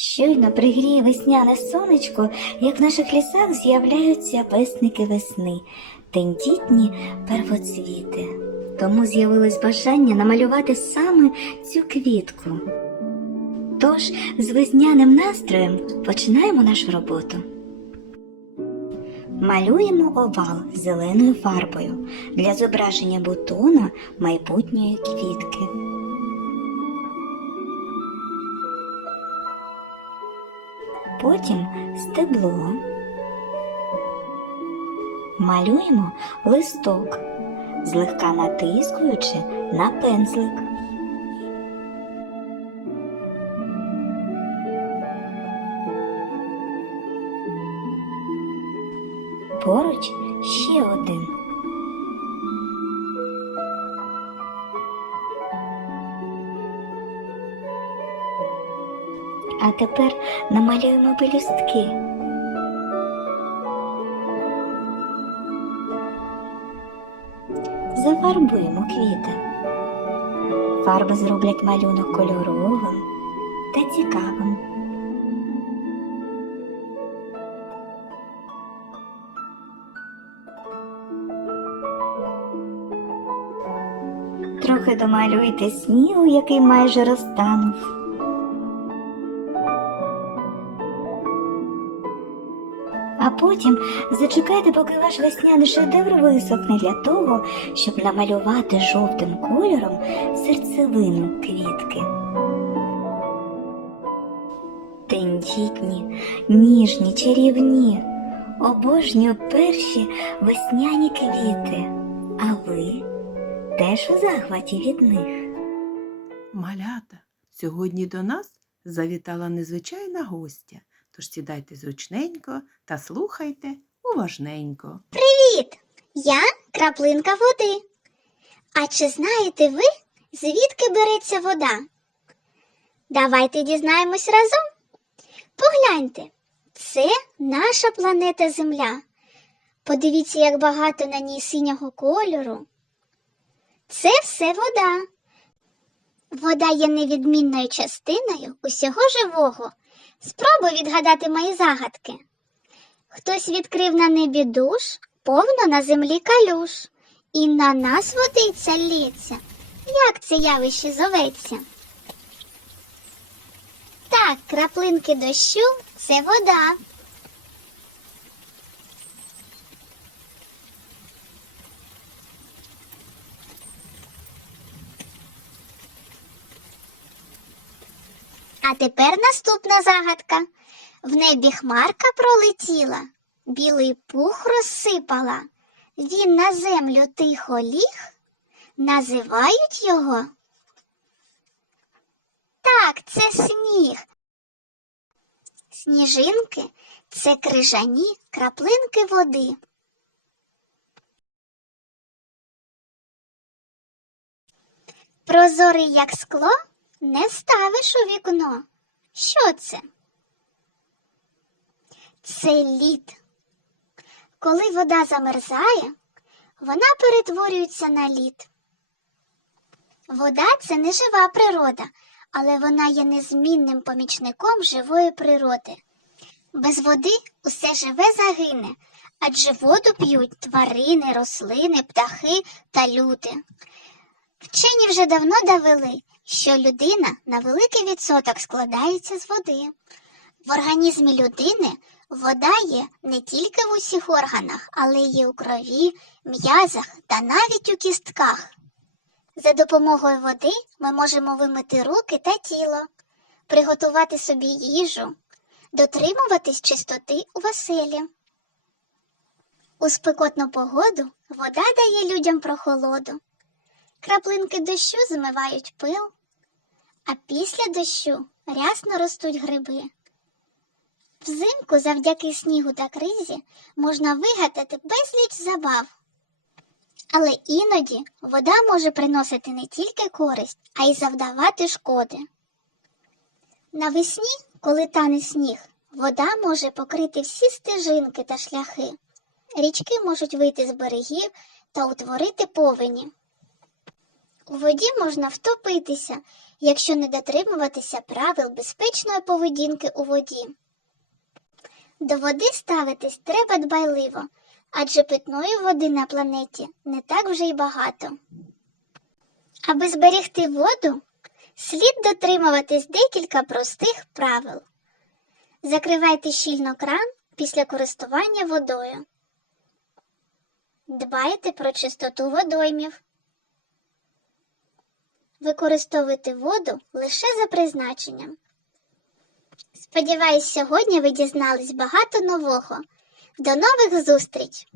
Щойно пригріє весняне сонечко, як в наших лісах з'являються весники весни, тендітні первоцвіти. Тому з'явилось бажання намалювати саме цю квітку. Тож з весняним настроєм починаємо нашу роботу. Малюємо овал зеленою фарбою для зображення бутона майбутньої квітки. Потім стебло. Малюємо листок, злегка натискуючи на пензлик. Поруч ще один. А тепер намалюємо пелюстки. Зафарбуємо квіти. Фарби зроблять малюнок кольоровим та цікавим. Трохи домалюйте снігу, який майже розтанув. А потім зачекайте, поки ваш весняний шедевр висохне для того, щоб намалювати жовтим кольором серцевину квітки. Тендітні, ніжні, чарівні, обожнюю перші весняні квіти. А ви теж у захваті від них. Малята, сьогодні до нас завітала незвичайна гостя. Тож сідайте зручненько та слухайте уважненько. Привіт! Я краплинка води. А чи знаєте ви, звідки береться вода? Давайте дізнаємось разом. Погляньте, це наша планета Земля. Подивіться, як багато на ній синього кольору. Це все вода. Вода є невідмінною частиною усього живого. Спробуй відгадати мої загадки. Хтось відкрив на небі душ, повно на землі калюш, і на нас водиця лється. Як це явище зоветься? Так, краплинки дощу це вода. А тепер наступна загадка. В небі хмарка пролетіла, білий пух розсипала. Він на землю тихо ліг. Називають його. Так, це сніг. Сніжинки це крижані краплинки води. Прозорий, як скло, не ставиш у вікно. Що це? Це лід. Коли вода замерзає, вона перетворюється на лід. Вода це не жива природа, але вона є незмінним помічником живої природи. Без води усе живе загине, адже воду п'ють тварини, рослини, птахи та люди. Вчені вже давно довели, що людина на великий відсоток складається з води. В організмі людини вода є не тільки в усіх органах, але й у крові, м'язах та навіть у кістках. За допомогою води ми можемо вимити руки та тіло, приготувати собі їжу, дотримуватись чистоти у оселі. У спекотну погоду вода дає людям прохолоду. Краплинки дощу змивають пил, а після дощу рясно ростуть гриби. Взимку завдяки снігу та кризі можна вигадати безліч забав. Але іноді вода може приносити не тільки користь, а й завдавати шкоди. Навесні, коли тане сніг, вода може покрити всі стежинки та шляхи. Річки можуть вийти з берегів та утворити повені. У воді можна втопитися, якщо не дотримуватися правил безпечної поведінки у воді. До води ставитись треба дбайливо, адже питної води на планеті не так вже й багато. Аби зберегти воду, слід дотримуватись декілька простих правил. Закривайте щільно кран після користування водою. Дбайте про чистоту водоймів. Використовуйте воду лише за призначенням. Сподіваюсь, сьогодні ви дізнались багато нового. До нових зустріч!